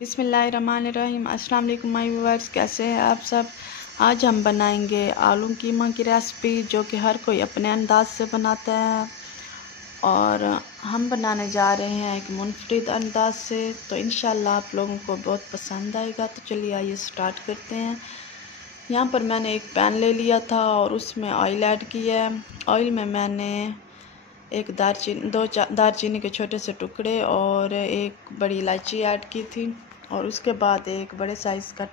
बिस्मिल्लाहिर्रहमानिर्रहीम। अस्सलाम वालेकुम माय व्यूअर्स, कैसे हैं आप सब। आज हम बनाएंगे आलू कीमा की रेसिपी, जो कि हर कोई अपने अंदाज से बनाता है और हम बनाने जा रहे हैं एक मुनफरिद अंदाज से। तो इंशाल्लाह आप लोगों को बहुत पसंद आएगा। तो चलिए आइए स्टार्ट करते हैं। यहाँ पर मैंने एक पैन ले लिया था और उसमें ऑयल ऐड किया है। ऑयल में मैंने एक दालचीनी के छोटे से टुकड़े और एक बड़ी इलायची ऐड की थी और उसके बाद एक बड़े साइज़ का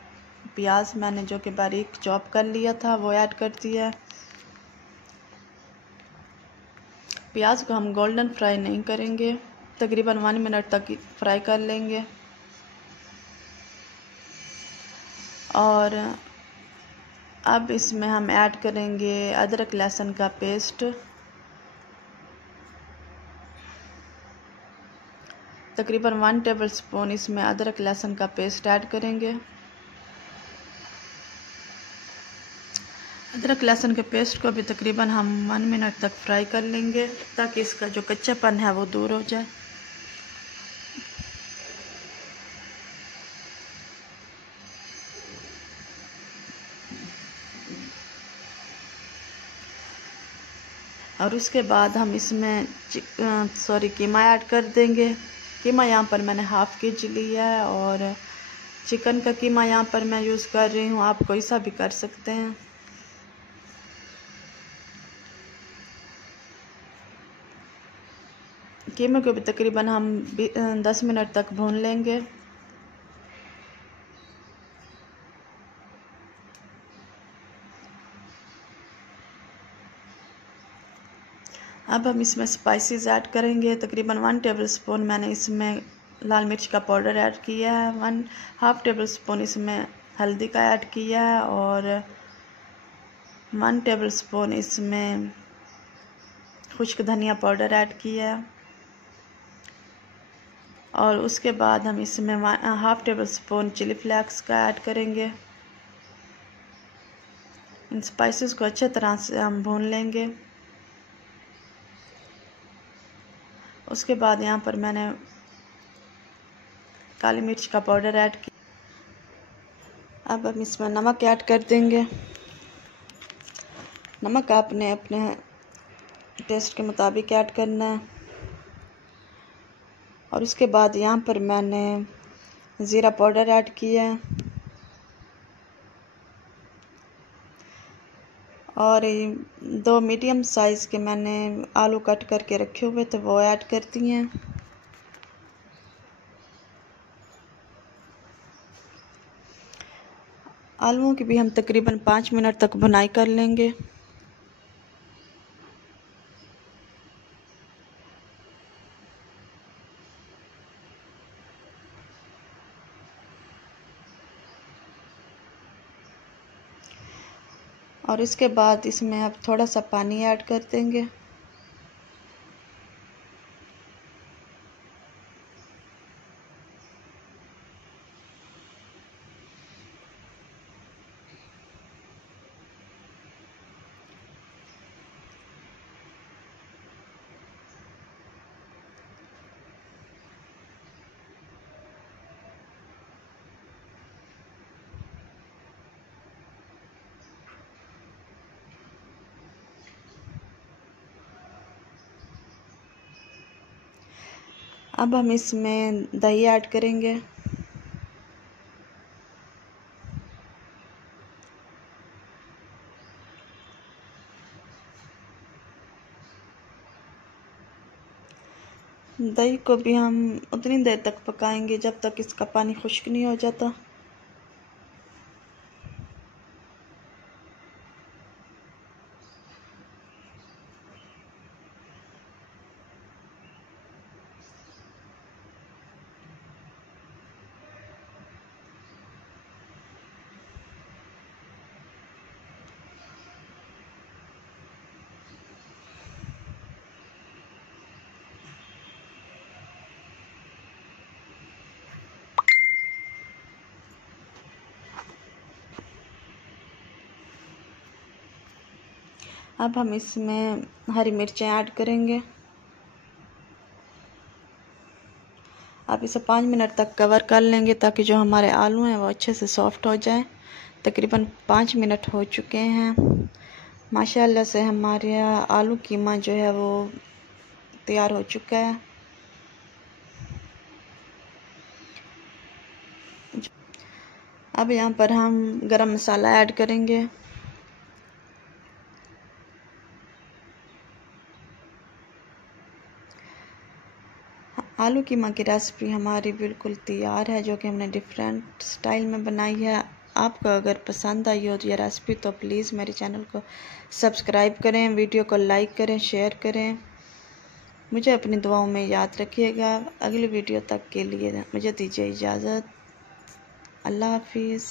प्याज मैंने जो कि बारीक चॉप कर लिया था वो ऐड कर दिया। प्याज को हम गोल्डन फ्राई नहीं करेंगे, तकरीबन 1 मिनट तक फ्राई कर लेंगे। और अब इसमें हम ऐड करेंगे अदरक लहसुन का पेस्ट, तकरीबन 1 टेबलस्पून इसमें अदरक लहसुन का पेस्ट ऐड करेंगे। अदरक लहसुन के पेस्ट को भी तकरीबन हम 1 मिनट तक फ्राई कर लेंगे ताकि इसका जो कच्चापन है वो दूर हो जाए। और उसके बाद हम इसमें कीमा ऐड कर देंगे। कीमा यहाँ पर मैंने हाफ़ केजी लिया है और चिकन का कीमा यहाँ पर मैं यूज़ कर रही हूँ, आप कोई सा भी कर सकते हैं। कीमे को भी तकरीबन हम 10 मिनट तक भून लेंगे। अब हम इसमें स्पाइसेस ऐड करेंगे। तकरीबन 1 टेबलस्पून मैंने इसमें लाल मिर्च का पाउडर ऐड किया है, 1/2 टेबलस्पून इसमें हल्दी का ऐड किया है और 1 टेबलस्पून इसमें खुश्क धनिया पाउडर ऐड किया है। और उसके बाद हम इसमें 1/2 टेबलस्पून चिली फ्लेक्स का ऐड करेंगे। इन स्पाइसेस को अच्छे तरह से हम भून लेंगे। उसके बाद यहाँ पर मैंने काली मिर्च का पाउडर ऐड किया। अब हम इसमें नमक ऐड कर देंगे। नमक आपने अपने टेस्ट के मुताबिक ऐड करना है। और उसके बाद यहाँ पर मैंने ज़ीरा पाउडर ऐड किया है और 2 मीडियम साइज़ के मैंने आलू कट करके रखे हुए थे वो ऐड कर दिए हैं। आलूओं की भी हम तकरीबन 5 मिनट तक भुनाई कर लेंगे। और इसके बाद इसमें अब थोड़ा सा पानी ऐड कर देंगे। अब हम इसमें दही ऐड करेंगे। दही को भी हम उतनी देर तक पकाएंगे जब तक इसका पानी खुश्क नहीं हो जाता। अब हम इसमें हरी मिर्चें ऐड करेंगे। अब इसे 5 मिनट तक कवर कर लेंगे ताकि जो हमारे आलू हैं वो अच्छे से सॉफ्ट हो जाए। तकरीबन 5 मिनट हो चुके हैं। माशाल्लाह से हमारे आलू कीमा जो है वो तैयार हो चुका है। अब यहाँ पर हम गरम मसाला ऐड करेंगे। आलू कीमा की रेसिपी हमारी बिल्कुल तैयार है, जो कि हमने डिफरेंट स्टाइल में बनाई है। आपको अगर पसंद आई हो ये रेसिपी तो प्लीज़ मेरे चैनल को सब्सक्राइब करें, वीडियो को लाइक करें, शेयर करें। मुझे अपनी दुआओं में याद रखिएगा। अगली वीडियो तक के लिए मुझे दीजिए इजाज़त। अल्लाह हाफिज़।